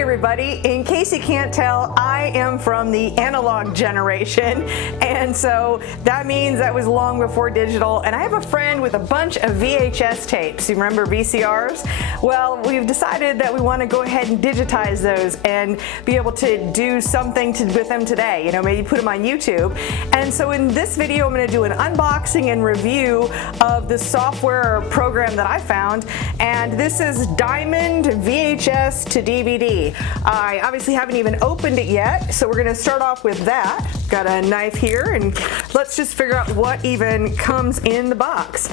morning, everybody. In case you can't tell, I am from the analog generation, and so that means that was long before digital. And I have a friend with a bunch of VHS tapes. You remember VCRs? Well, we've decided that we want to go ahead and digitize those and be able to do something with them today. You know, maybe put them on YouTube. And so in this video, I'm going to do an unboxing and review of the software or program that I found. And this is Diamond VHS to DVD. I obviously haven't even opened it yet, so we're going to start off with that. Got a knife here, and let's just figure out what even comes in the box.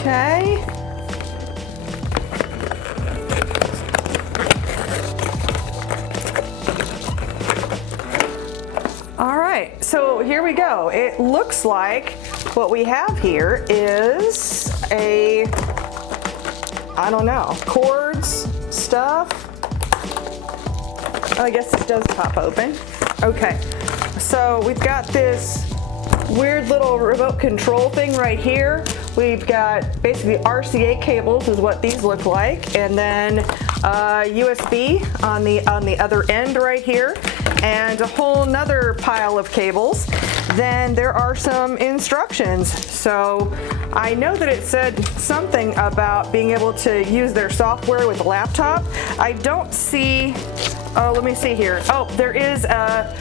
Okay. Alright, so here we go. It looks like what we have here is I don't know, cords, stuff. Oh, I guess this does pop open. Okay, so we've got this weird little remote control thing right here. We've got basically RCA cables is what these look like, and then USB on the other end right here, and a whole nother pile of cables. Then there are some instructions. So I know that it said something about being able to use their software with a laptop. I don't see, oh, let me see here. Oh, there is a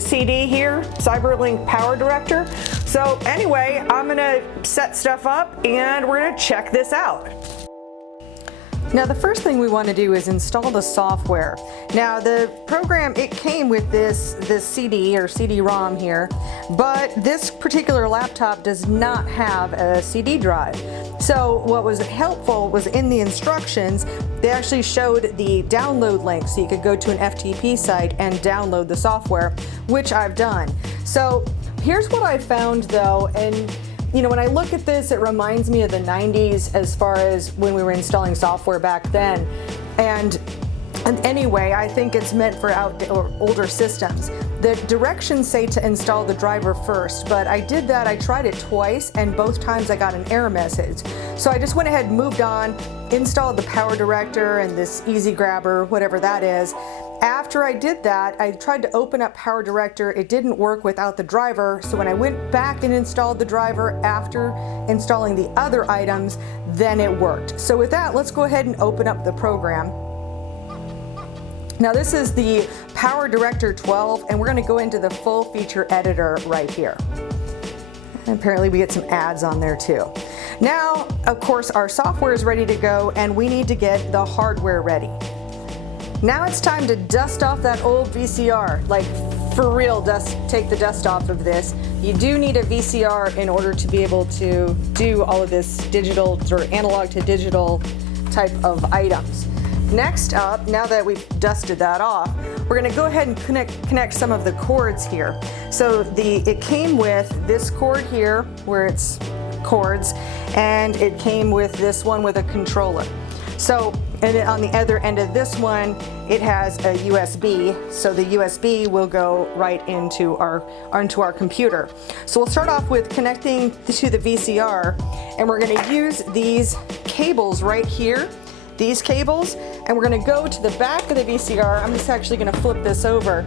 CD here, CyberLink Power Director. So anyway, I'm gonna set stuff up and we're gonna check this out. Now the first thing we want to do is install the software. Now the program, it came with this CD or CD-ROM here, but this particular laptop does not have a CD drive. So what was helpful was in the instructions, they actually showed the download link, so you could go to an FTP site and download the software, which I've done. So here's what I found though, and you know, when I look at this, it reminds me of the 90s as far as when we were installing software back then. And anyway, I think it's meant for older systems. The directions say to install the driver first, but I did that, I tried it twice, and both times I got an error message. So I just went ahead and moved on, installed the Power Director and this Easy Grabber, whatever that is. After I did that, I tried to open up Power Director. It didn't work without the driver, so when I went back and installed the driver after installing the other items, then it worked. So with that, let's go ahead and open up the program. Now this is the Power Director 12, and we're going to go into the full feature editor right here. And apparently we get some ads on there too. Now, of course, our software is ready to go, and we need to get the hardware ready. Now it's time to dust off that old VCR, like for real, take the dust off of this. You do need a VCR in order to be able to do all of this digital or analog to digital type of items. Next up, now that we've dusted that off, we're going to go ahead and connect some of the cords here. So it came with this cord here where it's cords, and it came with this one with a controller. So, and then on the other end of this one, it has a USB, so the USB will go right onto our computer. So we'll start off with connecting to the VCR, and we're going to use these cables right here, these cables, and we're going to go to the back of the VCR. I'm just actually going to flip this over,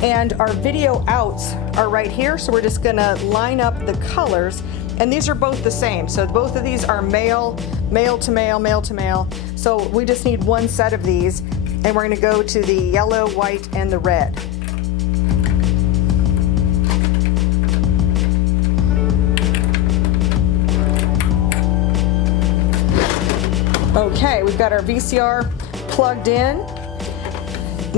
and our video outs are right here, so we're just going to line up the colors, and these are both the same. So both of these are male to male, male to male. So we just need one set of these, and we're going to go to the yellow, white, and the red. Okay, we've got our VCR plugged in.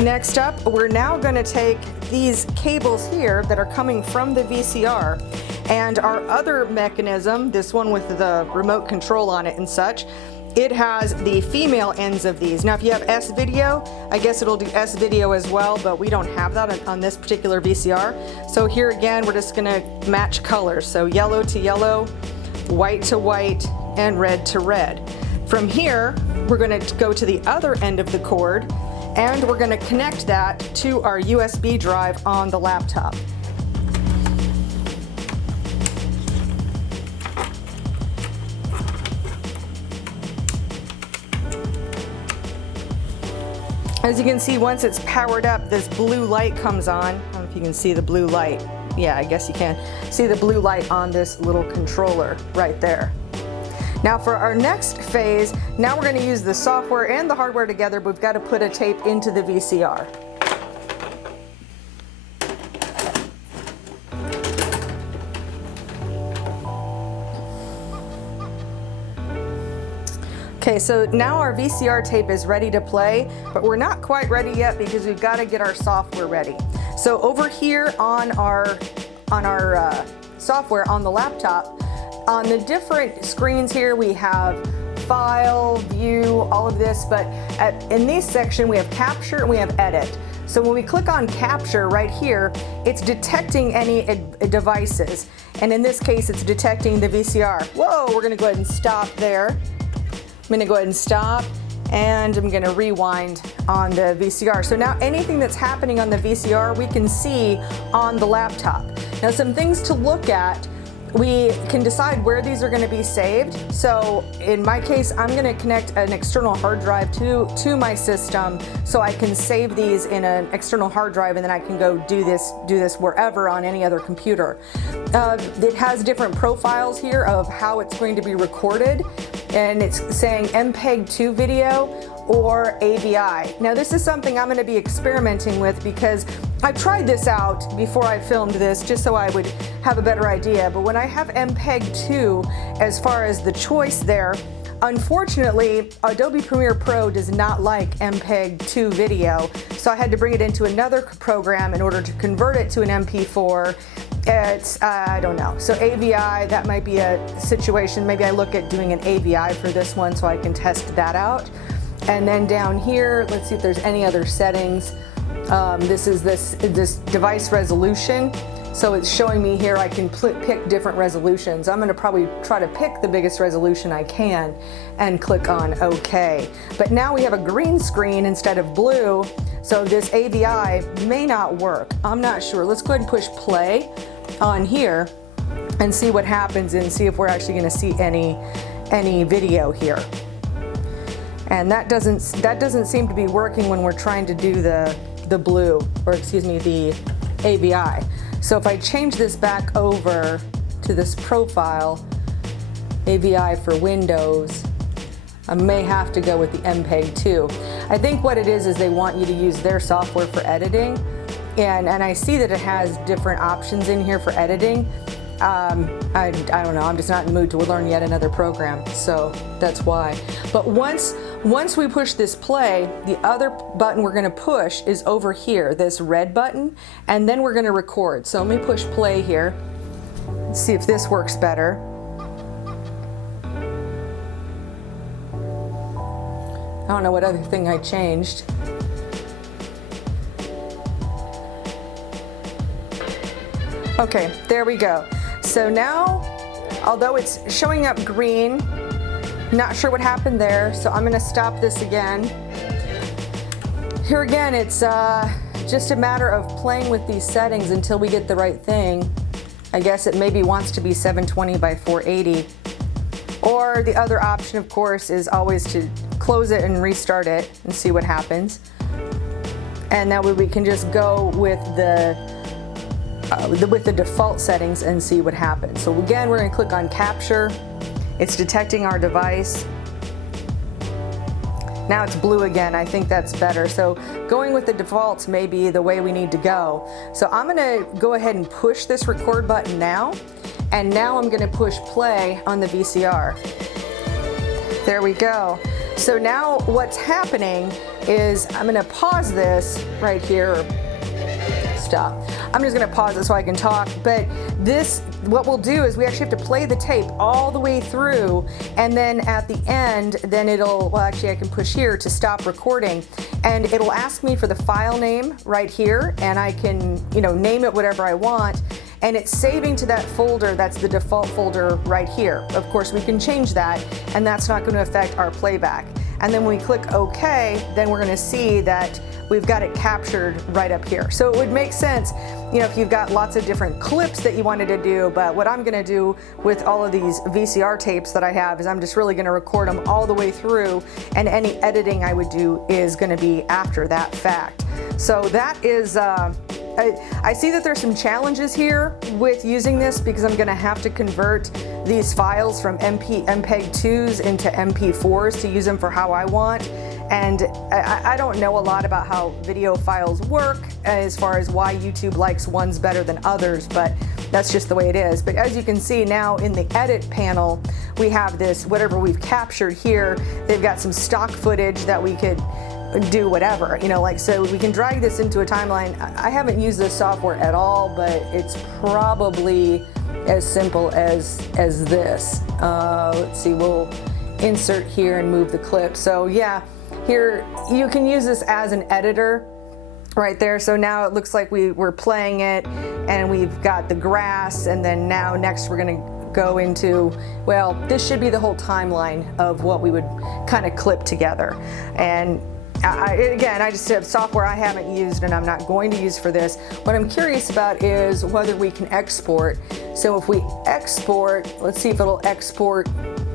Next up, we're now going to take these cables here that are coming from the VCR, and our other mechanism, this one with the remote control on it and such, it has the female ends of these. Now if you have S-Video, I guess it'll do S-Video as well, but we don't have that on this particular VCR. So here again, we're just gonna match colors. So yellow to yellow, white to white, and red to red. From here, we're gonna go to the other end of the cord, and we're gonna connect that to our USB drive on the laptop. As you can see, once it's powered up, this blue light comes on. I don't know if you can see the blue light. Yeah, I guess you can see the blue light on this little controller right there. Now for our next phase, now we're going to use the software and the hardware together, but we've got to put a tape into the VCR. Okay, so now our VCR tape is ready to play, but we're not quite ready yet because we've got to get our software ready. So over here on our software on the laptop, on the different screens here we have file, view, all of this, but in this section we have capture and we have edit. So when we click on capture right here, it's detecting any devices, and in this case it's detecting the VCR. Whoa, we're going to go ahead and stop there. I'm going to go ahead and stop, and I'm going to rewind on the VCR. So now anything that's happening on the VCR we can see on the laptop. Now some things to look at. We can decide where these are going to be saved. So in my case, I'm going to connect an external hard drive to my system so I can save these in an external hard drive, and then I can go do this wherever on any other computer. It has different profiles here of how it's going to be recorded, and it's saying MPEG-2 video or AVI. Now this is something I'm going to be experimenting with because I tried this out before I filmed this just so I would have a better idea, but when I have MPEG-2 as far as the choice there, unfortunately Adobe Premiere Pro does not like MPEG-2 video, so I had to bring it into another program in order to convert it to an MP4. It's, I don't know. So AVI, that might be a situation. Maybe I look at doing an AVI for this one so I can test that out. And then down here, let's see if there's any other settings. This is this device resolution. So it's showing me here I can pick different resolutions. I'm going to probably try to pick the biggest resolution I can and click on OK. But now we have a green screen instead of blue, so this AVI may not work. I'm not sure. Let's go ahead and push play on here and see what happens and see if we're actually going to see any video here. And that doesn't seem to be working when we're trying to do the blue, or excuse me, the AVI. So if I change this back over to this profile, AVI for Windows, I may have to go with the MPEG-2. I think what it is they want you to use their software for editing, and I see that it has different options in here for editing. I don't know, I'm just not in the mood to learn yet another program, so that's why. But once we push this play, the other button we're going to push is over here, this red button, and then we're going to record. So let me push play here, see if this works better. I don't know what other thing I changed. Okay, there we go. So now, although it's showing up green, not sure what happened there, so I'm going to stop this again. Here again, it's just a matter of playing with these settings until we get the right thing. I guess it maybe wants to be 720 by 480. Or the other option, of course, is always to close it and restart it and see what happens. And that way we can just go with the default settings and see what happens. So again, we're going to click on capture. It's detecting our device. Now it's blue again. I think that's better. So going with the defaults may be the way we need to go. So I'm going to go ahead and push this record button now. And now I'm going to push play on the VCR. There we go. So now what's happening is I'm going to pause this right here. Stop. I'm just going to pause it so I can talk, but what we'll do is we actually have to play the tape all the way through, and then at the end, then well actually I can push here to stop recording, and it'll ask me for the file name right here, and I can, name it whatever I want, and it's saving to that folder. That's the default folder right here. Of course, we can change that, and that's not going to affect our playback. And then when we click OK, then we're going to see that we've got it captured right up here. So it would make sense, you know, if you've got lots of different clips that you wanted to do, but what I'm gonna do with all of these VCR tapes that I have is I'm just really gonna record them all the way through, and any editing I would do is gonna be after that fact. So that is, I see that there's some challenges here with using this because I'm gonna have to convert these files from MPEG-2s into MP4s to use them for how I want. And I don't know a lot about how video files work as far as why YouTube likes ones better than others, but that's just the way it is. But as you can see now in the edit panel, we have this, whatever we've captured here, they've got some stock footage that we could do whatever, you know, like, so we can drag this into a timeline. I haven't used this software at all, but it's probably as simple as this. Let's see, we'll insert here and move the clip. So yeah, here you can use this as an editor right there. So now it looks like we're playing it and we've got the grass, and then now next we're gonna go into, well, this should be the whole timeline of what we would kind of clip together. And again, I just have software I haven't used and I'm not going to use for this. What I'm curious about is whether we can export. So if we export, let's see if it'll export.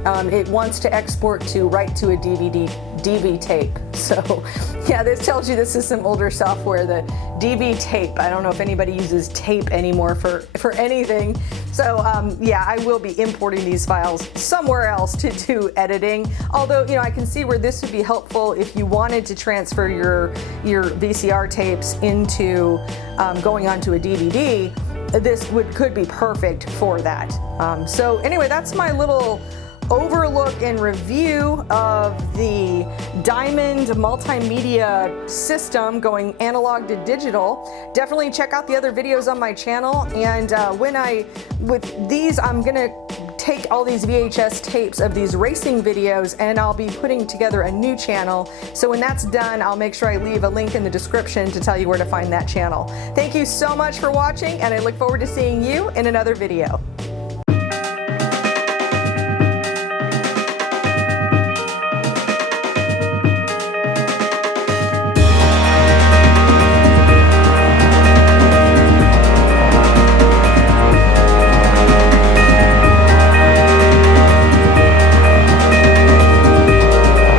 It wants to export to right to a DV tape. So yeah, this tells you this is some older software, the DV tape. I don't know if anybody uses tape anymore for anything. So yeah, I will be importing these files somewhere else to do editing. Although, you know, I can see where this would be helpful if you wanted to transfer your VCR tapes into going onto a DVD. This could be perfect for that. So anyway, that's my little overlook and review of the Diamond multimedia system going analog to digital. Definitely check out the other videos on my channel, and with these I'm gonna take all these VHS tapes of these racing videos and I'll be putting together a new channel. So when that's done, I'll make sure I leave a link in the description to tell you where to find that channel. Thank you so much for watching, and I look forward to seeing you in another video.